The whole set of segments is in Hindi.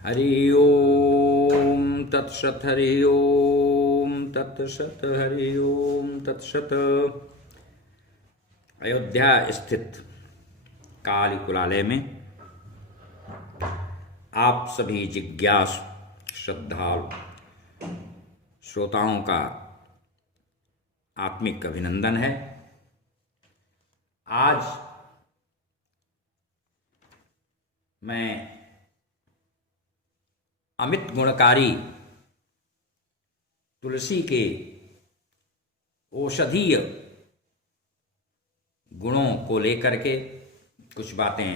हरि ओम तत्सत हरि ओम तत्सत हरि ओम तत्सत। अयोध्या स्थित काली कुलालय में आप सभी जिज्ञासु श्रद्धालु श्रोताओं का आत्मिक अभिनंदन है। आज मैं अमित गुणकारी तुलसी के औषधीय गुणों को लेकर के कुछ बातें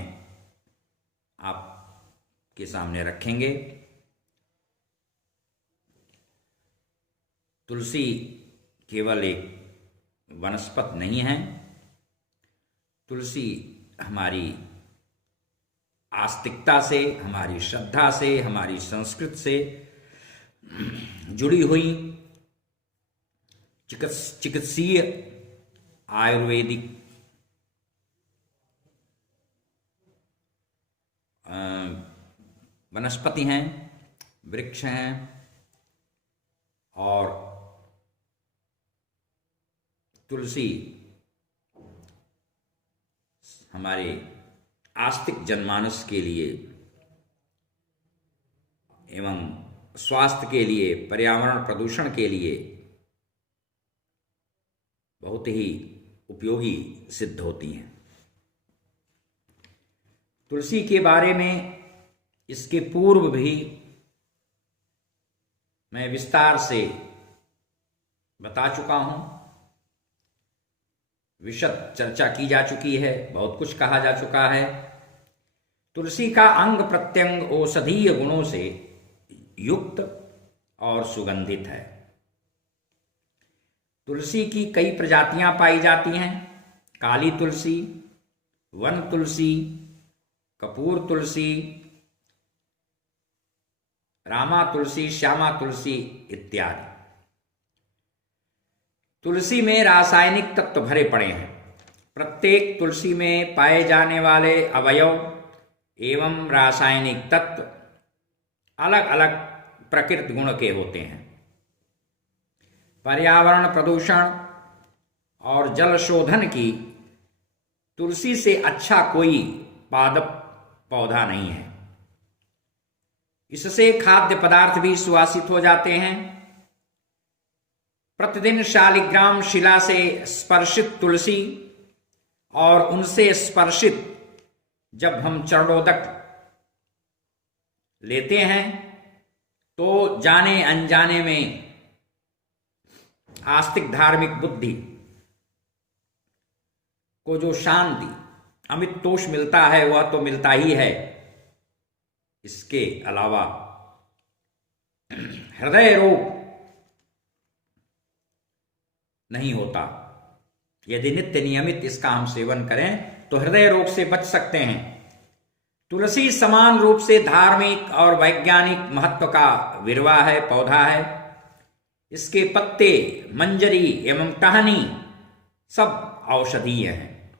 आपके सामने रखेंगे। तुलसी केवल एक वनस्पति नहीं है। तुलसी हमारी आस्तिकता से, हमारी श्रद्धा से, हमारी संस्कृति से जुड़ी हुई चिकित्सीय आयुर्वेदिक वनस्पति हैं, वृक्ष हैं और तुलसी हमारे आस्तिक जनमानस के लिए एवं स्वास्थ्य के लिए, पर्यावरण प्रदूषण के लिए बहुत ही उपयोगी सिद्ध होती हैं। तुलसी के बारे में इसके पूर्व भी मैं विस्तार से बता चुका हूं, विशद चर्चा की जा चुकी है, बहुत कुछ कहा जा चुका है। तुलसी का अंग प्रत्यंग औषधीय गुणों से युक्त और सुगंधित है। तुलसी की कई प्रजातियां पाई जाती हैं। काली तुलसी, वन तुलसी, कपूर तुलसी, रामा तुलसी, श्यामा तुलसी इत्यादि। तुलसी में रासायनिक तत्व भरे पड़े हैं। प्रत्येक तुलसी में पाए जाने वाले अवयव एवं रासायनिक तत्व अलग अलग प्रकृति गुण के होते हैं। पर्यावरण प्रदूषण और जल शोधन की तुलसी से अच्छा कोई पादप पौधा नहीं है। इससे खाद्य पदार्थ भी सुवासित हो जाते हैं। प्रतिदिन शालिग्राम शिला से स्पर्शित तुलसी और उनसे स्पर्शित जब हम चरणोदक लेते हैं तो जाने अनजाने में आस्तिक धार्मिक बुद्धि को जो शांति, अमित तोष मिलता है वह तो मिलता ही है। इसके अलावा हृदय रोग नहीं होता। यदि नित्य नियमित इसका हम सेवन करें तो हृदय रोग से बच सकते हैं। तुलसी समान रूप से धार्मिक और वैज्ञानिक महत्व का विरवा है, पौधा है। इसके पत्ते, मंजरी एवं टहनी सब औषधीय हैं।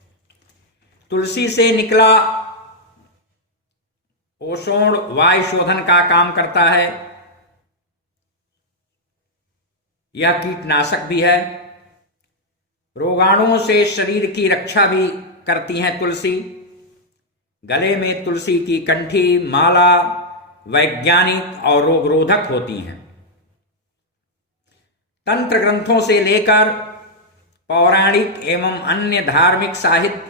तुलसी से निकला ओशोण वायु शोधन का काम करता है। यह कीटनाशक भी है। रोगाणुओं से शरीर की रक्षा भी करती हैं तुलसी। गले में तुलसी की कंठी, माला वैज्ञानिक और रोगरोधक होती हैं। तंत्र ग्रंथों से लेकर पौराणिक एवं अन्य धार्मिक साहित्य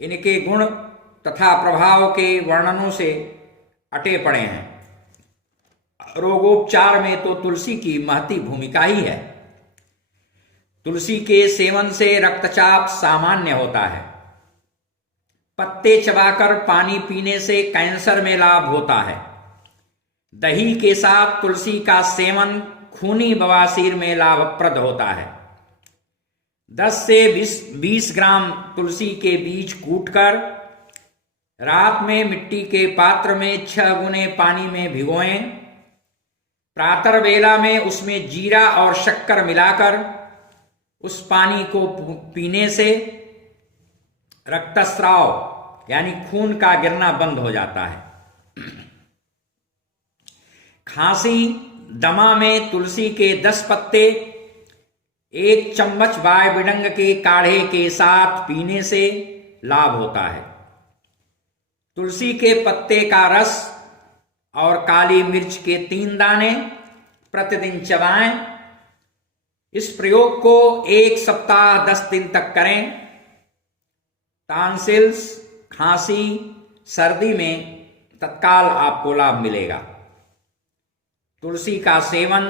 इनके गुण तथा प्रभाव के वर्णनों से अटे पड़े हैं। रोगोपचार में तो तुलसी की महती भूमिका ही है। तुलसी के सेवन से रक्तचाप सामान्य होता है। पत्ते चबाकर पानी पीने से कैंसर में लाभ होता है। दही के साथ तुलसी का सेवन खूनी बवासीर में लाभप्रद होता है। 10 से 20 ग्राम तुलसी के बीज कूटकर रात में मिट्टी के पात्र में 6 गुने पानी में भिगोएं। प्रातः बेला में उसमें जीरा और शक्कर मिलाकर उस पानी को पीने से रक्तस्राव यानी खून का गिरना बंद हो जाता है। खांसी दमा में तुलसी के 10 पत्ते 1 चम्मच बाय बिडंग के काढ़े के साथ पीने से लाभ होता है। तुलसी के पत्ते का रस और काली मिर्च के 3 दाने प्रतिदिन चबाएं। इस प्रयोग को 1 सप्ताह 10 दिन तक करें। टॉन्सिल्स, खांसी, सर्दी में तत्काल आपको लाभ मिलेगा। तुलसी का सेवन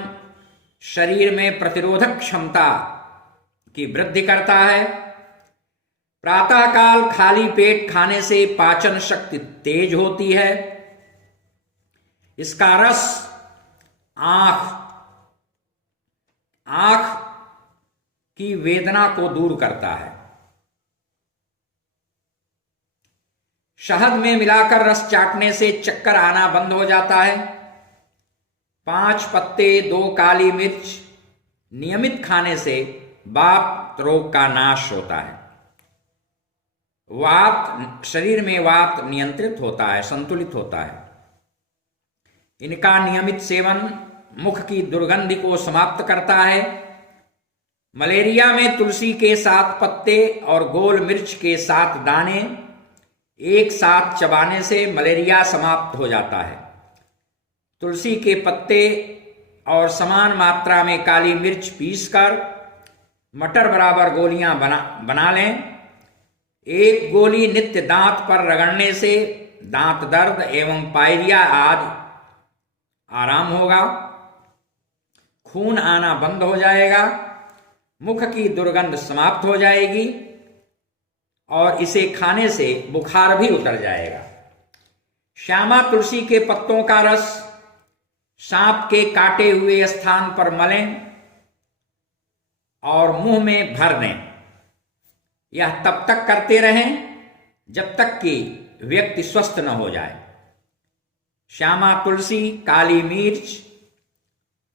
शरीर में प्रतिरोधक क्षमता की वृद्धि करता है। प्रातःकाल खाली पेट खाने से पाचन शक्ति तेज होती है। इसका रस आंख की वेदना को दूर करता है। शहद में मिलाकर रस चाटने से चक्कर आना बंद हो जाता है। 5 पत्ते 2 काली मिर्च नियमित खाने से वात रोग का नाश होता है। वात, शरीर में वात नियंत्रित होता है, संतुलित होता है। इनका नियमित सेवन मुख की दुर्गंधि को समाप्त करता है। मलेरिया में तुलसी के 7 पत्ते और गोल मिर्च के 7 दाने एक साथ चबाने से मलेरिया समाप्त हो जाता है। तुलसी के पत्ते और समान मात्रा में काली मिर्च पीसकर मटर बराबर गोलियां बना लें। 1 गोली नित्य दांत पर रगड़ने से दांत दर्द एवं पायरिया आदि आराम होगा। खून आना बंद हो जाएगा। मुख की दुर्गंध समाप्त हो जाएगी और इसे खाने से बुखार भी उतर जाएगा। श्यामा तुलसी के पत्तों का रस सांप के काटे हुए स्थान पर मलें और मुंह में भर दें। यह तब तक करते रहें जब तक कि व्यक्ति स्वस्थ न हो जाए। श्यामा तुलसी, काली मिर्च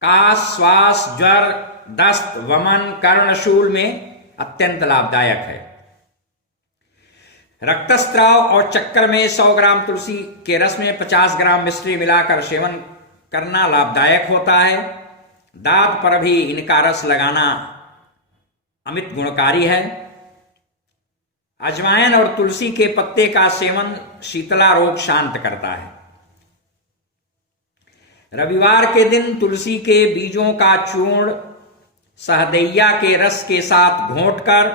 काश, श्वास, ज्वर, दस्त, वमन, कर्णशूल में अत्यंत लाभदायक है। रक्तस्राव और चक्कर में 100 ग्राम तुलसी के रस में 50 ग्राम मिश्री मिलाकर सेवन करना लाभदायक होता है। दांत पर भी इनका रस लगाना अमित गुणकारी है। अजवाइन और तुलसी के पत्ते का सेवन शीतला रोग शांत करता है। रविवार के दिन तुलसी के बीजों का चूर्ण सहदैया के रस के साथ घोंटकर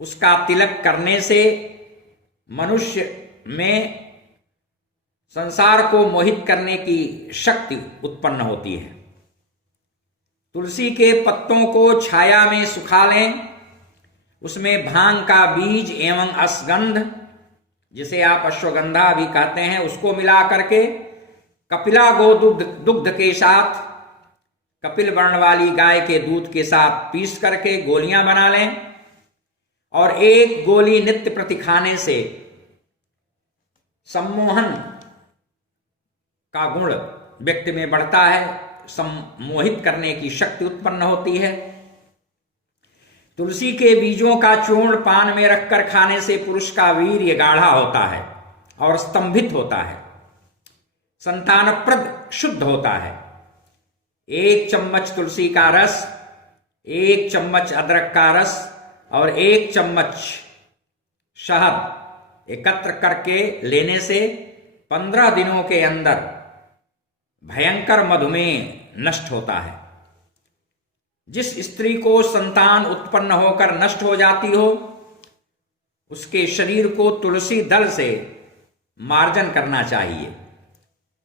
उसका तिलक करने से मनुष्य में संसार को मोहित करने की शक्ति उत्पन्न होती है। तुलसी के पत्तों को छाया में सुखा लें। उसमें भांग का बीज एवं अश्वगंध, जिसे आप अश्वगंधा भी कहते हैं, उसको मिला करके कपिला गो दुग्ध के साथ, कपिल वर्ण वाली गाय के दूध के साथ पीस करके गोलियां बना लें और 1 गोली नित्य प्रति खाने से सम्मोहन का गुण व्यक्ति में बढ़ता है। सम्मोहित करने की शक्ति उत्पन्न होती है। तुलसी के बीजों का चूर्ण पान में रखकर खाने से पुरुष का वीर्य गाढ़ा होता है और स्तंभित होता है। संतानप्रद शुद्ध होता है। 1 चम्मच तुलसी का रस, 1 चम्मच अदरक का रस और 1 चम्मच शहद एकत्र करके लेने से 15 दिनों के अंदर भयंकर मधुमेह नष्ट होता है। जिस स्त्री को संतान उत्पन्न होकर नष्ट हो जाती हो, उसके शरीर को तुलसी दल से मार्जन करना चाहिए।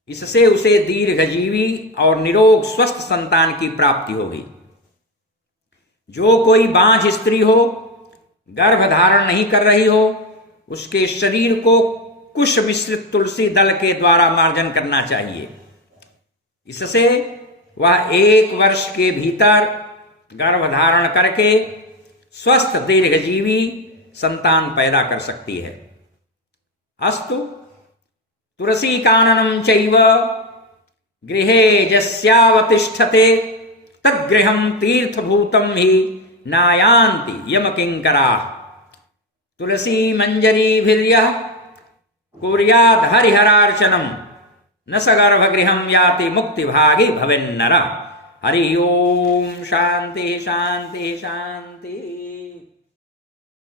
इससे उसे दीर्घजीवी और निरोग स्वस्थ संतान की प्राप्ति होगी। जो कोई बांझ स्त्री हो, गर्भ धारण नहीं कर रही हो, उसके शरीर को कुश मिश्रित तुलसी दल के द्वारा मार्जन करना चाहिए। इससे वह 1 वर्ष के भीतर गर्भ धारण करके स्वस्थ दीर्घजीवी संतान पैदा कर सकती है। अस्तु। तुलसी काननम चैव गृहे यस्यावतिष्ठते तद्गृहं तीर्थभूतं हि नायान्ति यमकिंकराः। तुलसी मंजरी भिर्यः कुर्याद् हरिहरार्चनम् न स गर्भगृहं याति मुक्तिभागी भवेन्नर। हरि ओम शांति शांति शांति।